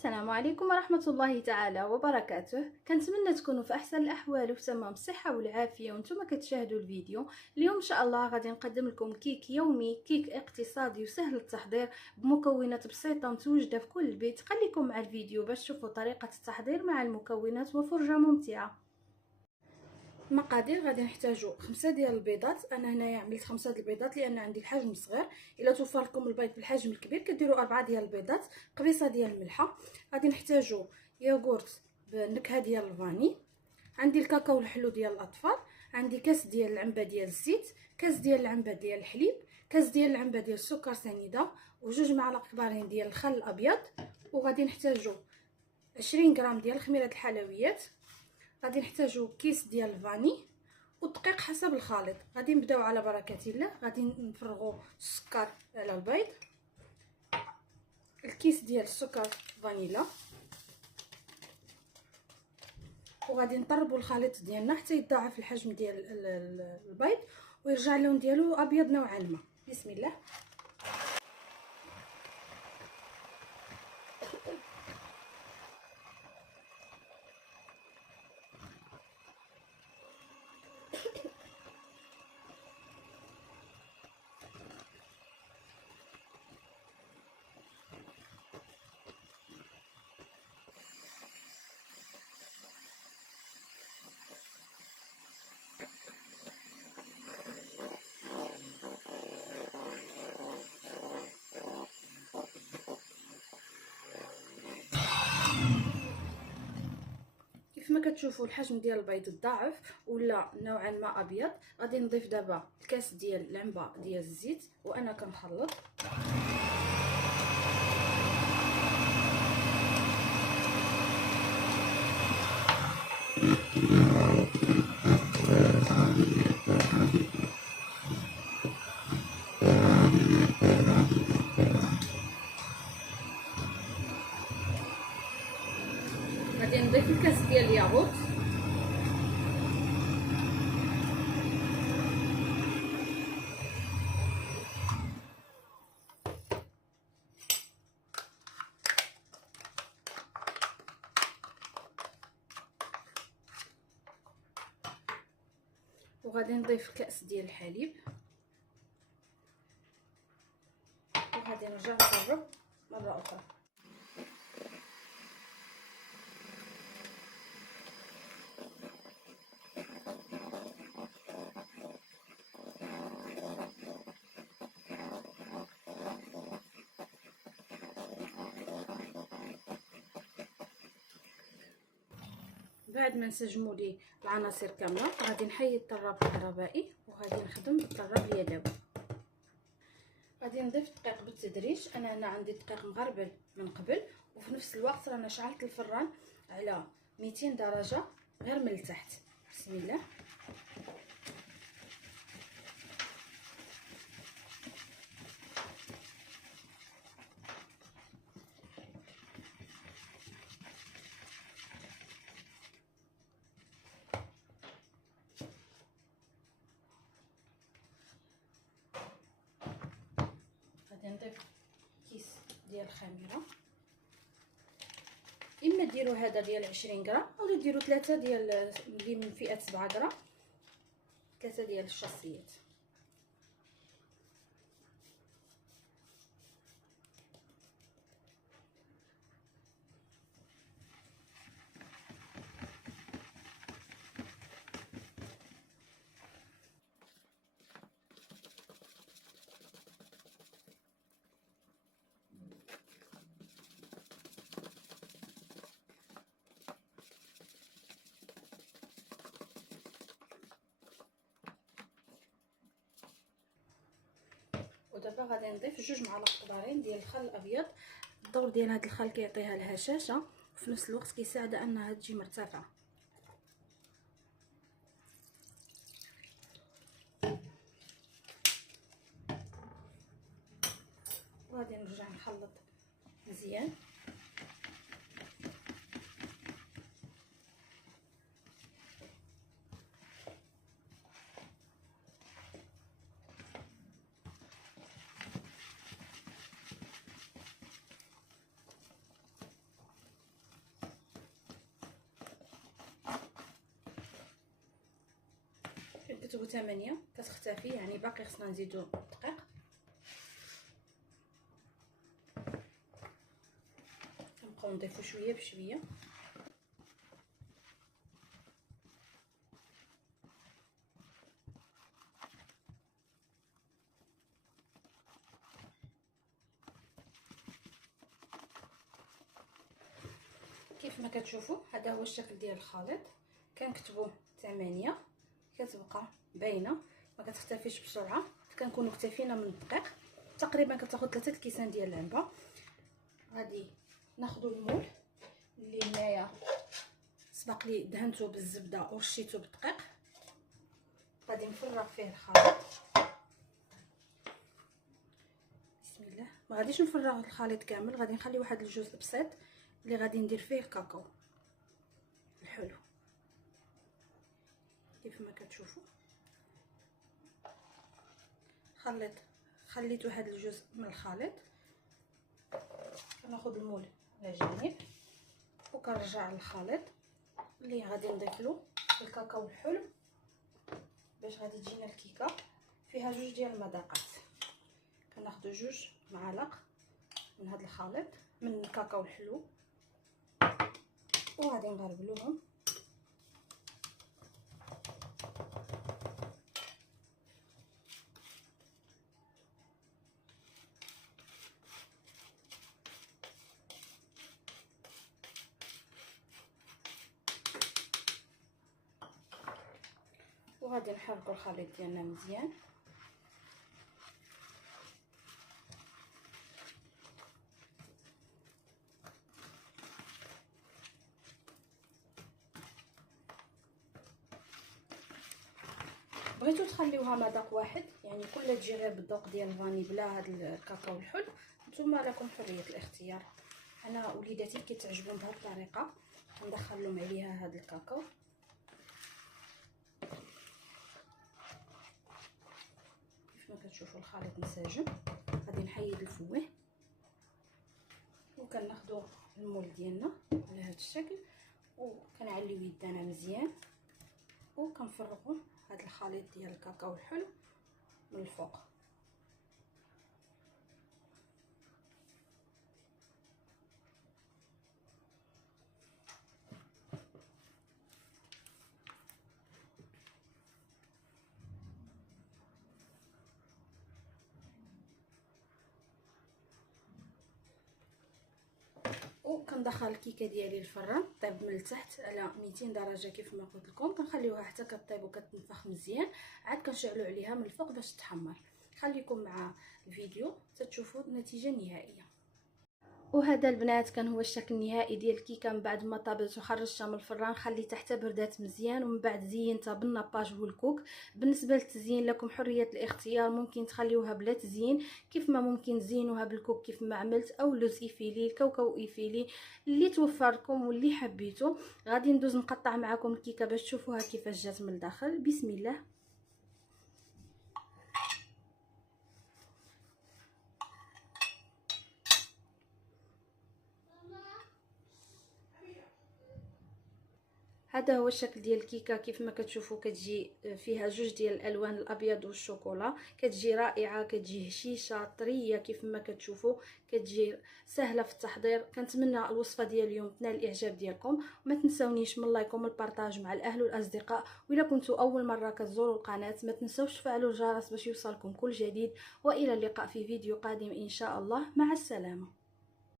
السلام عليكم ورحمة الله تعالى وبركاته. كنتمنى تكونوا في احسن الاحوال وفي تمام الصحة والعافية وانتم كتشاهدوا الفيديو. اليوم ان شاء الله غادي نقدم لكم كيك يومي، كيك اقتصادي وسهل التحضير بمكونات بسيطة متواجدة في كل بيت. خليكم مع الفيديو باش تشوفوا طريقة التحضير مع المكونات وفرجة ممتعة. المقادير: غادي نحتاجو 5 ديال البيضات. انا هنايا عملت 5 البيضات لان عندي الحجم صغير. الا توفر لكم البيض بالحجم الكبير كديروا 4 ديال البيضات. قبيصه ديال الملحه. غادي نحتاجو ياغورت بالنكهه ديال الفاني. عندي الكاكاو الحلو ديال الاطفال. عندي كاس ديال العنبه ديال الزيت، كاس ديال العنبه ديال الحليب، كاس ديال العنبه ديال السكر سنيده، وجوج معالق كبارين ديال الخل الابيض. وغادي نحتاجو 20 غرام ديال خميره الحلويات. غادي نحتاجو كيس ديال الفاني والدقيق حسب الخليط. غادي نبداو على بركه الله. غادي نفرغوا السكر على البيض، الكيس ديال السكر فانيلا، وغادي نطربوا الخليط ديالنا حتى يتضاعف الحجم ديال البيض ويرجع اللون ديالو ابيض نوعا ما. بسم الله. كيف ما كتشوفوا الحجم ديال البيض تضاعف ولا نوعا ما ابيض. غادي نضيف دابا الكاس ديال العنبه ديال الزيت وانا كنخلط. غادي نضيف الكاس ديال الياغورت. وغادي نضيف كاس ديال الحليب. وغادي نرجع نقرب مره اخرى. بعد ما نسجموا لي العناصر كامله غادي نحيد الطراب الكهربائي وغادي نخدم بالطراب اليدوي. غادي نضيف الدقيق بالتدريج. انا هنا عندي الدقيق مغربل من قبل، وفي نفس الوقت رانا شعلت الفران على 200 درجه غير من التحت. بسم الله. غادي نضيف كيس ديال الخميره. اما ديروا هذا ديال 20 غرام اولا ديروا 3 ديال اللي من فئه 7 غرام، 3 ديال الشاصيات. ودابا غادي نضيف 2 معالق كبارين ديال الخل الابيض. الدور ديال هذا الخل كيعطيها الهشاشه وفي نفس الوقت كيساعد انها تجي مرتفعه. وغادي نرجع نخلط مزيان. كنكتبوا 8 كتختفي، يعني باقي خصنا نزيدو دقيق. كنبقاو نضيفو شويه بشويه. كيف ما كتشوفوا هذا هو الشكل ديال الخليط. كنكتبوا 8 كتبقى باينه ما كتختفيش بسرعه. كنكونوا اكتفينا من الدقيق. تقريبا كتاخذ 3 الكيسان ديال العنبه. غادي ناخذوا المول اللي هنايا سبق لي دهنته بالزبده ورشيته بالدقيق. غادي نفرغ فيه الخليط. بسم الله. ما غاديش نفرغ الخليط كامل، غادي نخلي واحد الجزء بسيط اللي غادي ندير فيه الكاكاو الحلو. كيف ما كتشوفوا خليت واحد الجزء من الخليط. كناخذ المول على جانب وكنرجع للخليط اللي غادي نضيف له الكاكاو الحلو باش غادي تجينا الكيكه فيها 2 ديال المذاقات. كناخذ 2 معالق من هذا الخليط من الكاكاو الحلو وغادي نغربلوهم. وغادي نحركوا الخليط ديالنا مزيان. بغيتو تخليوها مذاق واحد، يعني كلها تجي غير بالذوق ديال الفاني بلا هاد الكاكاو الحلو، نتوما لكم حريه الاختيار. انا وليداتي كيتعجبون بهاد الطريقه، ندخل لهم عليها هاد الكاكاو. كيف ما كتشوفوا الخليط مساجم. غادي نحيد الفويه وكناخذوا المول ديالنا على هذا الشكل وكنعليو يدنا مزيان وكنفرغوا هذا الخليط ديال الكاكاو الحلو من الفوق. وكندخل الكيكه ديالي الفران طيب من التحت على 200 درجه كيف ما قلت لكم. كنخليوها حتى كطيب وكتنفخ مزيان، عاد كنشعلوا عليها من الفوق باش تحمر. خليكم مع الفيديو تشوفوا النتيجه النهائيه. وهذا البنات كان هو الشكل النهائي ديال الكيكه من بعد ما طابت وخرجتها من الفران. خليتها حتى بردات مزيان ومن بعد زينتها بالناباج والكوك. بالنسبه للتزيين لكم حريه الاختيار، ممكن تخليوها بلا تزيين كيف ما ممكن تزينوها بالكوك كيف ما عملت، او لوز ايفيلي الكاوكاو ايفيلي اللي توفر لكم واللي حبيتو. غادي ندوز نقطع معكم الكيكه باش تشوفوها كيفاش جات من الداخل. بسم الله. هذا هو الشكل ديال الكيكه. كيف ما كتشوفوا كتجي فيها 2 ديال الالوان الابيض والشوكولا. كتجي رائعه، كتجي هشيشه طريه كيف ما كتشوفوا، كتجي سهله في التحضير. كنتمنى الوصفه ديال اليوم تنال الاعجاب ديالكم، وما تنساونيش من لايك ومن البارطاج مع الاهل والاصدقاء. واذا كنتوا اول مره كتزوروا القناه ما تنسوش تفعلوا الجرس باش يوصلكم كل جديد. والى اللقاء في فيديو قادم ان شاء الله. مع السلامه.